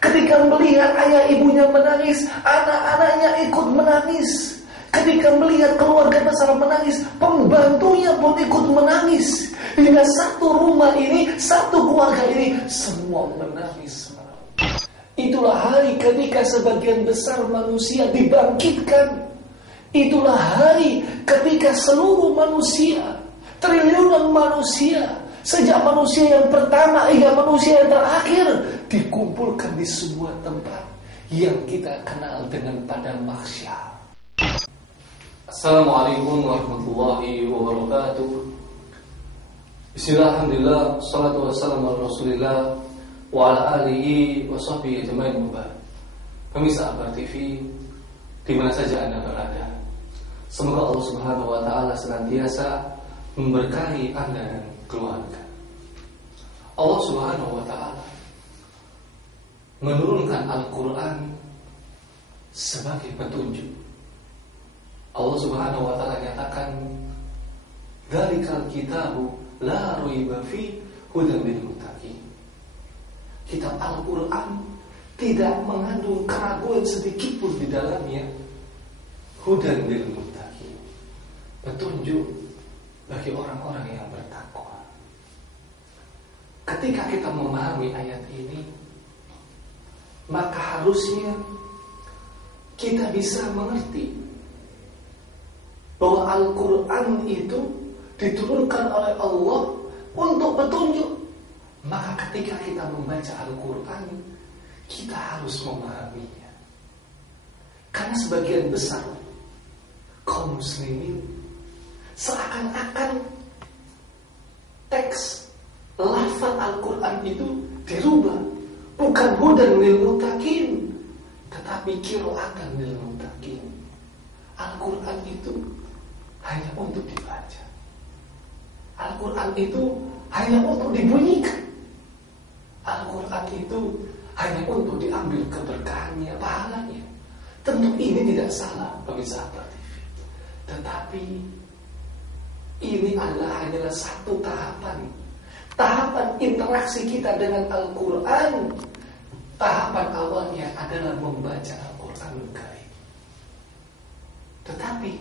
Ketika melihat ayah ibunya menangis, anak-anaknya ikut menangis. Ketika melihat keluarga besar menangis, pembantunya pun ikut menangis. Hingga satu rumah ini, satu keluarga ini, semua menangis. Itulah hari ketika sebagian besar manusia dibangkitkan. Itulah hari ketika seluruh manusia, triliunan manusia, sejak manusia yang pertama hingga manusia yang terakhir, dikumpulkan di sebuah tempat yang kita kenal dengan padang mahsyar. Assalamualaikum warahmatullahi wabarakatuh. Bismillah, alhamdulillah, salatu wassalamu ala rasulillah wa ala alihi wa sahbihi ajma'in mubarak. Pemirsa Akbar TV, di mana saja Anda berada, semoga Allah Subhanahu wa taala senantiasa memberkahi Anda dan keluarga. Allah Subhanahu wa taala menurunkan Al-Qur'an sebagai petunjuk. Allah Subhanahu wa taala nyatakan, "Dzalikal kitabu la raiba fi hudan lil muttaqin." Kitab Al-Qur'an tidak mengandung keraguan sedikit pun di dalamnya. Hudan lil muttaqin, petunjuk bagi orang-orang yang bertakwa. Ketika kita memahami ayat ini, maka harusnya kita bisa mengerti bahwa Al-Quran itu diturunkan oleh Allah untuk petunjuk. Maka ketika kita membaca Al-Quran, kita harus memahaminya. Karena sebagian besar kaum muslimin seakan-akan teks lafaz Al-Quran itu dirubah. Bukan hudan lil muttaqin, tetapi qiraatan lil muttaqin. Al-Quran itu hanya untuk dibaca. Al-Quran itu hanya untuk dibunyikan. Al-Quran itu hanya untuk diambil keberkahannya, pahalanya. Tentu ini tidak salah bagi sahabat TV. Tetapi ini hanyalah satu tahapan. Tahapan interaksi kita dengan Al-Quran. Tahapan awalnya adalah membaca Al-Quranul Karim. Tetapi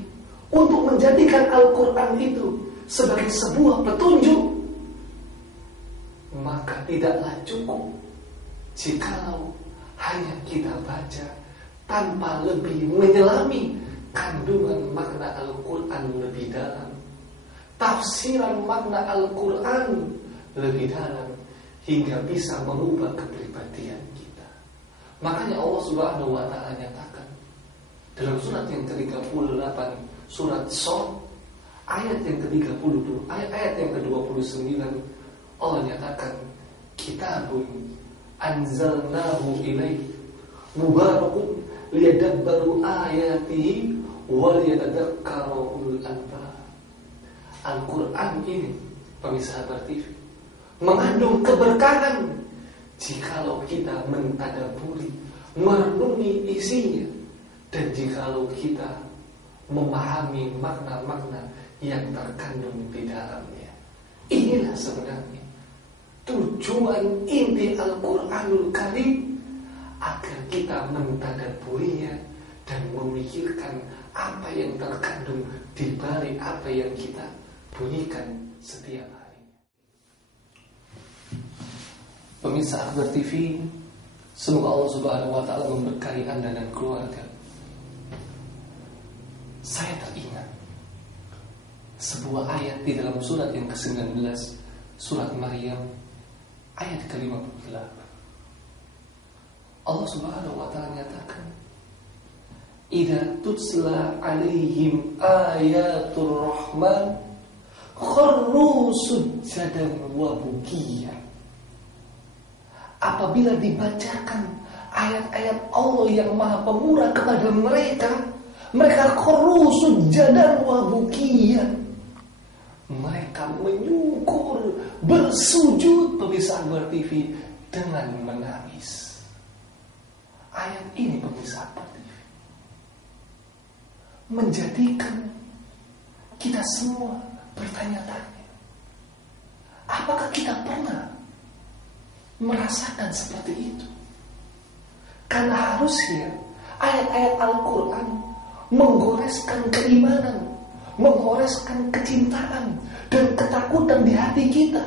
untuk menjadikan Al-Quran itu sebagai sebuah petunjuk, maka tidaklah cukup jikalau hanya kita baca tanpa lebih menyelami kandungan makna Al-Quran lebih dalam, tafsiran makna Al-Quran lebih dalam, hingga bisa mengubah kepribadian kita. Makanya Allah Subhanahu wa taala nyatakan dalam surat yang ke-38, surat Shad, ayat yang ke-32, ayat yang ke-29, Allah nyatakan, "Kitabun anzalnahu ilaik mubarakun liyadabbaru ayatihi wa liyatadakkaru ulul albab." Al-Quran ini, pemirsa Akbar TV, mengandung keberkahan jikalau kita mentadabburi, merenungi isinya, dan jikalau kita memahami makna-makna yang terkandung di dalamnya. Inilah sebenarnya tujuan inti Al-Quranul Karim, agar kita mentadabburinya dan memikirkan apa yang terkandung di balik apa yang kita bunyikan setiap hari. Pemirsa Akbar TV, semoga Allah Subhanahu wa taala memberkahi Anda dan keluarga. Saya teringat sebuah ayat di dalam surat yang ke-19, surat Maryam, ayat ke-58. Allah Subhanahu wa taala nyatakan, "Idza tutsla 'alaihim ayatur rahman kharru sujjadan wa bukiya." Apabila dibacakan ayat-ayat Allah yang Maha Pemurah kepada mereka, mereka kharru sujjadan wa bukiya. Mereka menyungkur, bersujud, pemirsa Akbar TV, dengan menangis. Ayat ini, pemirsa Akbar TV, menjadikan kita semua bertanya-tanya, apakah kita pernah merasakan seperti itu? Karena harusnya ayat-ayat Al-Quran menggoreskan keimanan, menggoreskan kecintaan dan ketakutan di hati kita,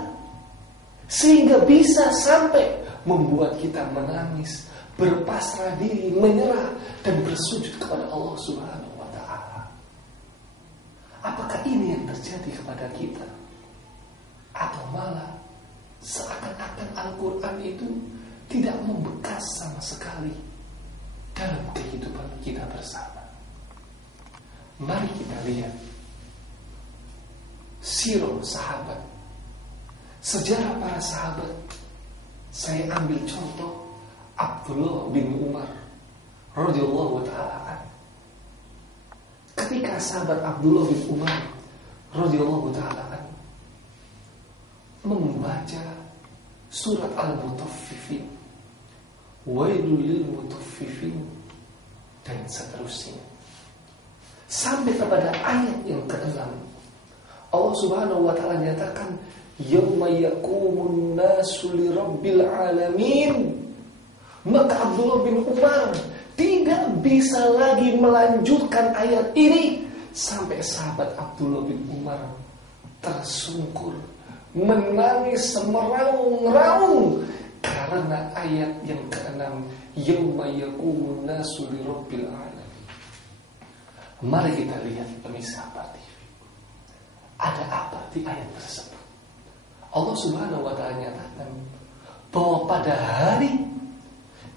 sehingga bisa sampai membuat kita menangis, berpasrah diri, menyerah dan bersujud kepada Allah Subhanahu wa Ta'ala. Apakah ini yang terjadi kepada kita? Atau malah seakan-akan Al-Quran itu tidak membekas sama sekali dalam kehidupan kita bersama? Mari kita lihat sirah sahabat, sejarah para sahabat. Saya ambil contoh Abdullah bin Umar radhiyallahu ta'ala anhu. Ketika sahabat Abdullah bin Umar radhiyallahu ta'ala anhu membaca surat Al-Mutaffifin, wailul lil mutaffifin, dan seterusnya, sampai kepada ayat yang ke-6, Allah Subhanahu wa ta'ala nyatakan yauma yaqumun nasu lirabbil alamin. Maka Abdullah bin Umar tidak bisa lagi melanjutkan ayat ini sampai sahabat Abdullah bin Umar tersungkur, menangis meraung-raung karena ayat yang ke-6, yauma yaqumun nasu lirabbil alamin. Mari kita lihat pemirsa TV. Ada apa di ayat tersebut? Allah Subhanahu wa ta'ala nyatakan bahwa pada hari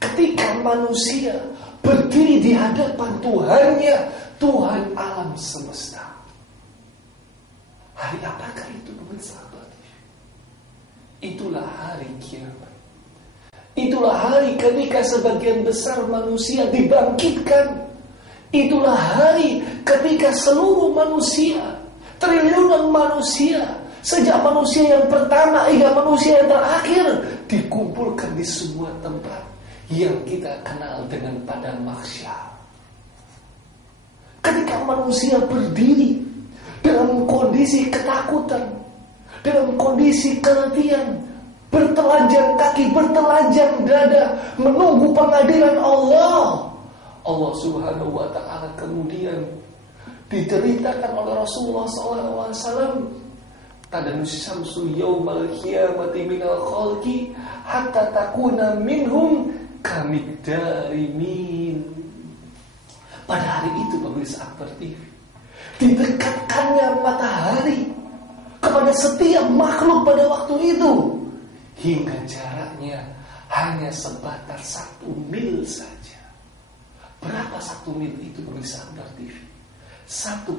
ketika manusia berdiri di hadapan Tuhannya, Tuhan alam semesta. Hari apakah itu, pemirsa? Itulah hari kiamat. Itulah hari ketika sebagian besar manusia dibangkitkan. Itulah hari ketika seluruh manusia, triliunan manusia, sejak manusia yang pertama hingga manusia yang terakhir, dikumpulkan di sebuah tempat yang kita kenal dengan padang mahsyar. Ketika manusia berdiri dalam kondisi ketakutan, dalam kondisi keletihan, bertelanjang kaki, bertelanjang dada, menunggu pengadilan Allah. Allah Subhanahu wa ta'ala kemudian diceritakan oleh Rasulullah SAW, tadanus syamsu yaumal qiyamati minal khalqi hatta takuna minhum kamidarimin. Pada hari itu, pemirsa Akbar TV, didekatkannya matahari kepada setiap makhluk pada waktu itu, hingga jaraknya hanya sebatas 1 mil saja. Berapa 1 mil itu, pemirsa Akbar TV? 1,6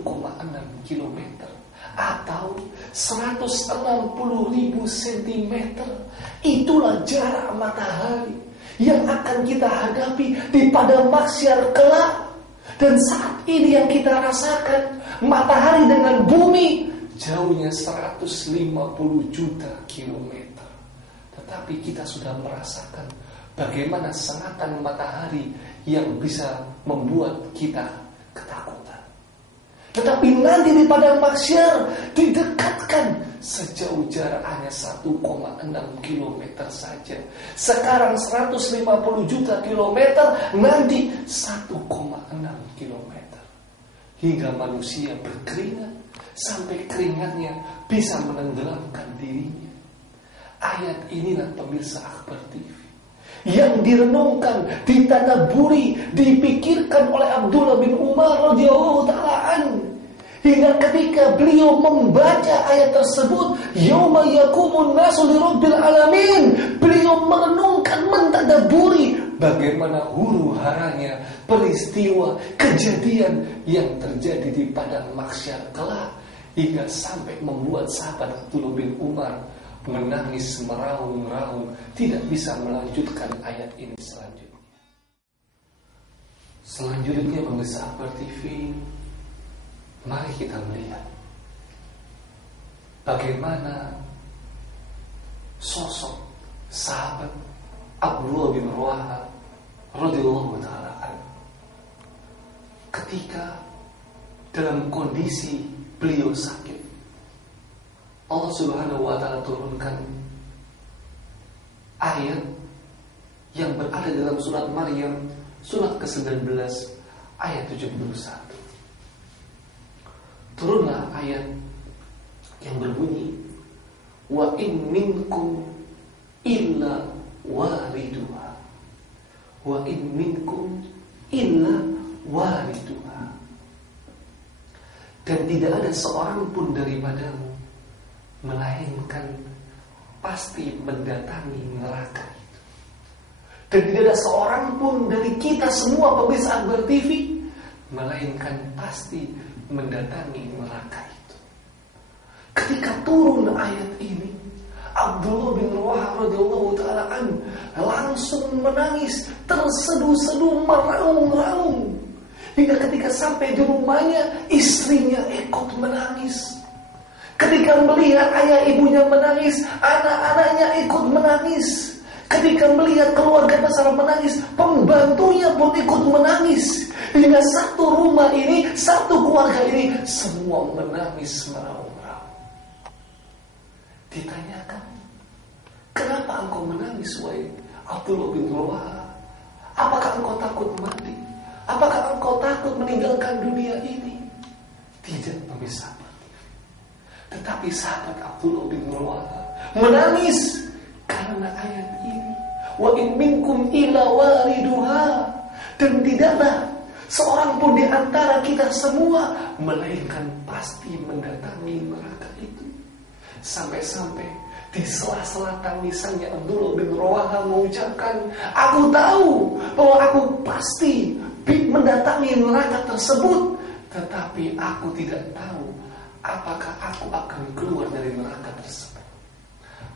kilometer atau 160.000 cm. Itulah jarak matahari yang akan kita hadapi di padang mahsyar kelak. Dan saat ini yang kita rasakan, matahari dengan bumi jauhnya 150 juta kilometer. Tetapi kita sudah merasakan bagaimana sengatan matahari yang bisa membuat kita ketakutan. Tetapi nanti di padang mahsyar didekatkan sejauh jarak hanya 1,6 kilometer saja. Sekarang 150 juta kilometer, nanti 1,6 kilometer. Hingga manusia berkeringat sampai keringatnya bisa menenggelamkan dirinya. Ayat inilah, pemirsa Akbar TV, yang direnungkan, ditadaburi, dipikirkan oleh Abdullah bin Umar radhiyallahu ta'ala anhu, hingga ketika beliau membaca ayat tersebut, yauma yaqumun nasu lirabbil alamin, beliau merenungkan, mentadaburi bagaimana huru haranya peristiwa kejadian yang terjadi di padang mahsyar kelak, hingga sampai membuat sahabat Abdullah bin Umar menangis meraung-raung, tidak bisa melanjutkan ayat ini selanjutnya. Selanjutnya, pemirsa Akbar TV, mari kita melihat bagaimana sosok sahabat Abdullah bin Rawaha radhiyallahu ta'ala anhu ketika dalam kondisi beliau sakit. Allah Subhanahu wa ta'ala turunkan ayat yang berada dalam surat Maryam, surat ke-19 ayat 71. Turunlah ayat yang berbunyi, wa in minkum illa wariduha, wa in minkum illa wariduha. Dan tidak ada seorang pun daripadamu melainkan pasti mendatangi neraka itu. Dan tidak ada seorang pun dari kita semua pemirsa Akbar TV melainkan pasti mendatangi neraka itu. Ketika turun ayat ini, Abdullah bin Rawaha radhiyallahu taala anhu langsung menangis, terseduh-seduh, meraung-raung. Hingga ketika sampai di rumahnya, istrinya ikut menangis. Ketika melihat ayah ibunya menangis, anak-anaknya ikut menangis. Ketika melihat keluarga besar menangis, pembantunya pun ikut menangis. Hingga satu rumah ini, satu keluarga ini, semua menangis meraung-raung. Ditanyakan, kenapa engkau menangis, wahai Abdullah bin Rawaha? Apakah engkau takut mati? Apakah engkau takut meninggalkan dunia ini? Tidak, pemirsa. Tetapi sahabat Abdullah bin Rawaha menangis karena ayat ini. Wa in minkum illa wariduha. Dan tidaklah seorang pun di antara kita semua melainkan pasti mendatangi neraka itu. Sampai-sampai di sela-sela tangisannya Abdullah bin Rawaha mengucapkan, aku tahu bahwa aku pasti mendatangi neraka tersebut, tetapi aku tidak tahu apakah aku akan keluar dari neraka tersebut.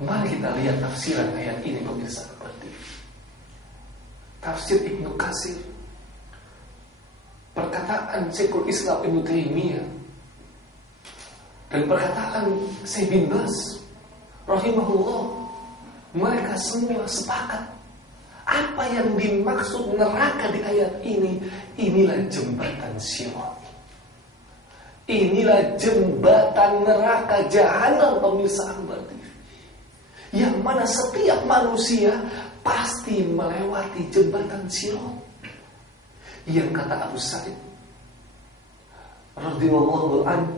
Mari kita lihat tafsiran ayat ini, pemirsa seperti tafsir Ibnu Katsir, perkataan Syekhul Islam Ibnu Taimiyah, dan perkataan Syekh bin Baz rahimahullah. Mereka semua sepakat apa yang dimaksud neraka di ayat ini. Inilah jembatan Sirat. Inilah jembatan neraka jahanam, pemirsa Akbar TV, yang mana setiap manusia pasti melewati jembatan Sirat. Yang kata Abu Sa'id radhiyallahu anhu,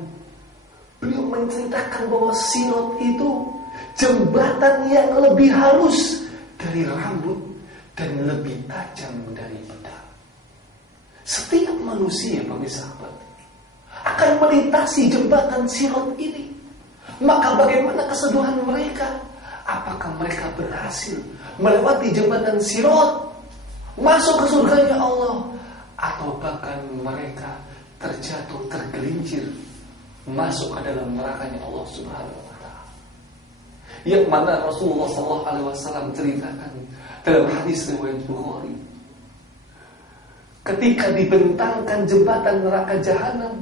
beliau menceritakan bahwa Sirat itu jembatan yang lebih halus dari rambut dan lebih tajam dari pedang. Setiap manusia, pemirsa Akbar, akan melintasi jembatan Sirat ini. Maka bagaimana keseduhan mereka? Apakah mereka berhasil melewati jembatan Sirat, masuk ke surganya Allah, atau bahkan mereka terjatuh, tergelincir, masuk ke dalam nerakanya Allah Subhanahu wa ta'ala? Yang mana Rasulullah SAW ceritakan dalam hadis riwayat Bukhari, ketika dibentangkan jembatan neraka jahanam,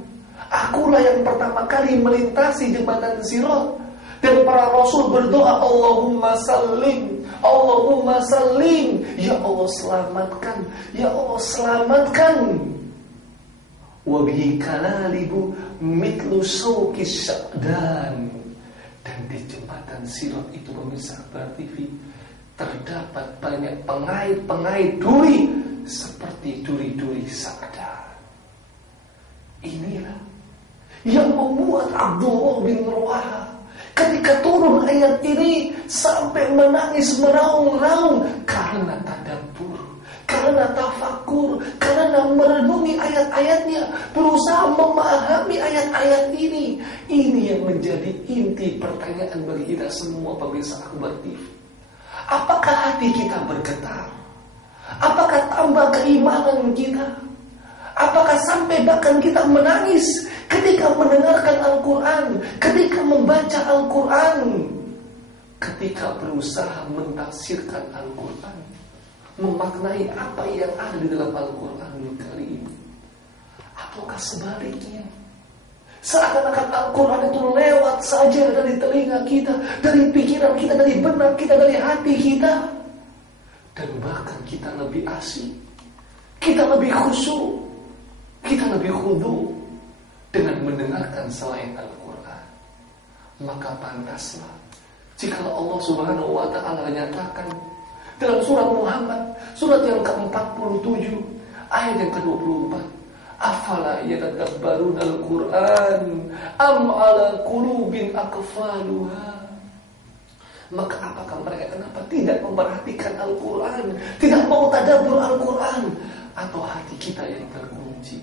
akulah yang pertama kali melintasi jembatan Sirat. Dan para Rasul berdoa, Allahumma sallim, Allahumma sallim, ya Allah selamatkan, ya Allah selamatkan. Wa bihi kalalibu mitlu sawkis sya'dan. Dan di jembatan Sirat itu, pemirsa Akbar TV, terdapat banyak pengait-pengait duri seperti duri-duri Sa'dan. Inilah yang membuat Abdullah bin Rawaha ketika turun ayat ini sampai menangis meraung-raung karena tadabbur, karena tafakur, karena merenungi ayat-ayatnya, berusaha memahami ayat-ayat ini. Ini yang menjadi inti pertanyaan bagi kita semua, pemirsa Akbar TV. Apakah hati kita bergetar? Apakah tambah keimanan kita? Apakah sampai bahkan kita menangis ketika mendengarkan Al-Quran, ketika membaca Al-Quran, ketika berusaha mentafsirkan Al-Quran, memaknai apa yang ada di dalam Al-Quranul Karim? Ataukah sebaliknya, seakan-akan Al-Quran itu lewat saja dari telinga kita, dari pikiran kita, dari benak kita, dari hati kita, dan bahkan kita lebih asik, kita lebih khusyuk, kita lebih khudu dengan mendengarkan selain Al-Quran? Maka pantaslah jika Allah Subhanahu wa ta'ala menyatakan Dalam surat Muhammad, surat yang ke-47, ayat yang ke-24. Afala yatadabbaruna al-Qur'an am ala qulubin aqfaluha. Maka apakah mereka kenapa tidak memperhatikan Al-Quran, tidak mau tadabbur Al-Quran, atau hati kita yang terkunci?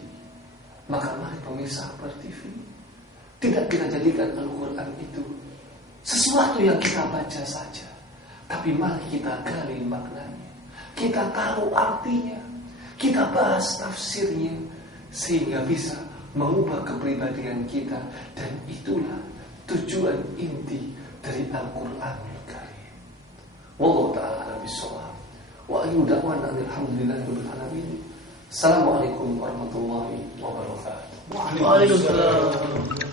Maka mari pemirsa TV, tidak kita jadikan Al-Quran itu sesuatu yang kita baca saja, tapi mari kita gali maknanya, kita tahu artinya, kita bahas tafsirnya, sehingga bisa mengubah kepribadian kita. Dan itulah tujuan inti dari Al-Quran. Wallahu ta'ala a'lam bishawab. Wa akhiru da'wana alhamdulillahirabbil alamin. Assalamualaikum warahmatullahi wabarakatuh. Waalaikumsalam.